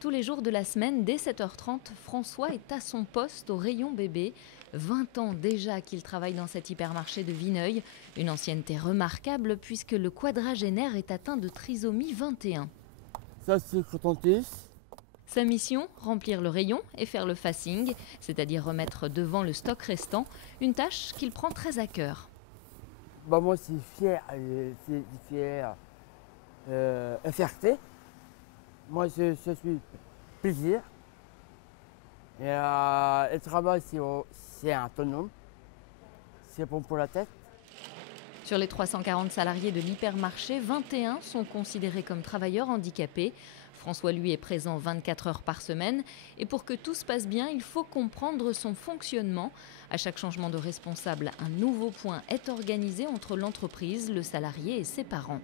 Tous les jours de la semaine, dès 7h30, François est à son poste au rayon bébé. 20 ans déjà qu'il travaille dans cet hypermarché de Vineuil. Une ancienneté remarquable puisque le quadragénaire est atteint de trisomie 21. Ça, c'est coton-tige. Sa mission, remplir le rayon et faire le facing, c'est-à-dire remettre devant le stock restant, une tâche qu'il prend très à cœur. Moi, je suis fier, fierté. Moi, je suis plaisir. Et le travail, c'est autonome. C'est bon pour la tête. Sur les 340 salariés de l'hypermarché, 21 sont considérés comme travailleurs handicapés. François, lui, est présent 24 heures par semaine. Et pour que tout se passe bien, il faut comprendre son fonctionnement. À chaque changement de responsable, un nouveau point est organisé entre l'entreprise, le salarié et ses parents.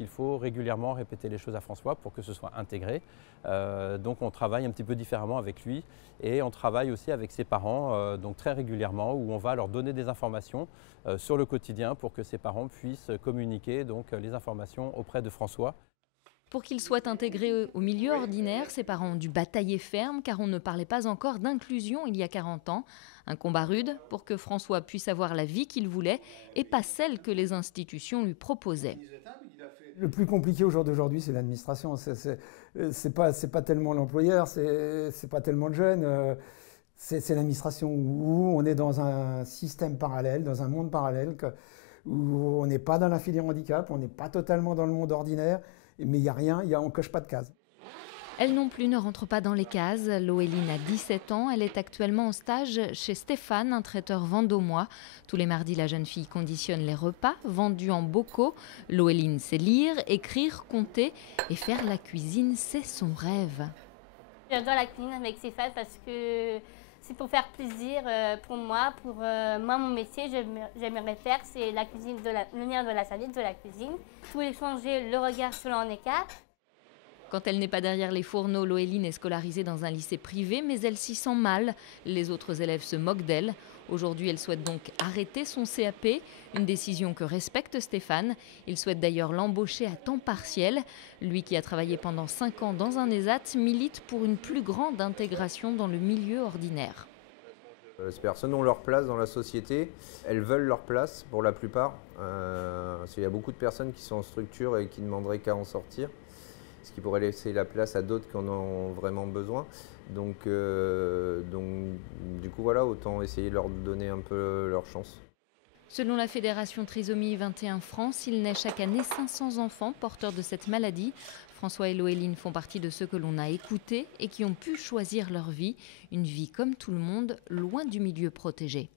Il faut régulièrement répéter les choses à François pour que ce soit intégré. Donc on travaille un petit peu différemment avec lui et on travaille aussi avec ses parents donc très régulièrement où on va leur donner des informations sur le quotidien pour que ses parents puissent communiquer donc, les informations auprès de François. Pour qu'il soit intégré au milieu ordinaire, ses parents ont dû batailler ferme car on ne parlait pas encore d'inclusion il y a 40 ans. Un combat rude pour que François puisse avoir la vie qu'il voulait et pas celle que les institutions lui proposaient. Le plus compliqué au jour d'aujourd'hui, c'est l'administration. C'est pas tellement l'employeur, c'est pas tellement le jeune. C'est l'administration où on est dans un système parallèle, dans un monde parallèle, où on n'est pas dans la filière handicap, on n'est pas totalement dans le monde ordinaire, mais il n'y a rien, on ne coche pas de cases. Elle non plus ne rentre pas dans les cases. Loéline a 17 ans. Elle est actuellement en stage chez Stéphane, un traiteur vendômois. Tous les mardis, la jeune fille conditionne les repas vendus en bocaux. Loéline sait lire, écrire, compter et faire la cuisine, c'est son rêve. J'adore la cuisine avec Stéphane parce que c'est pour faire plaisir pour moi. Moi, mon métier, j'aimerais faire, c'est la cuisine, le lien de la serviette, de la cuisine. Tout échanger le regard sur le handicap. Quand elle n'est pas derrière les fourneaux, Loéline est scolarisée dans un lycée privé, mais elle s'y sent mal. Les autres élèves se moquent d'elle. Aujourd'hui, elle souhaite donc arrêter son CAP, une décision que respecte Stéphane. Il souhaite d'ailleurs l'embaucher à temps partiel. Lui qui a travaillé pendant 5 ans dans un ESAT milite pour une plus grande intégration dans le milieu ordinaire. Ces personnes ont leur place dans la société, elles veulent leur place pour la plupart. Il y a beaucoup de personnes qui sont en structure et qui ne demanderaient qu'à en sortir. Ce qui pourrait laisser la place à d'autres qui en ont vraiment besoin. Donc du coup, voilà, autant essayer de leur donner un peu leur chance. Selon la Fédération Trisomie 21 France, il naît chaque année 500 enfants porteurs de cette maladie. François et Loéline font partie de ceux que l'on a écoutés et qui ont pu choisir leur vie. Une vie comme tout le monde, loin du milieu protégé.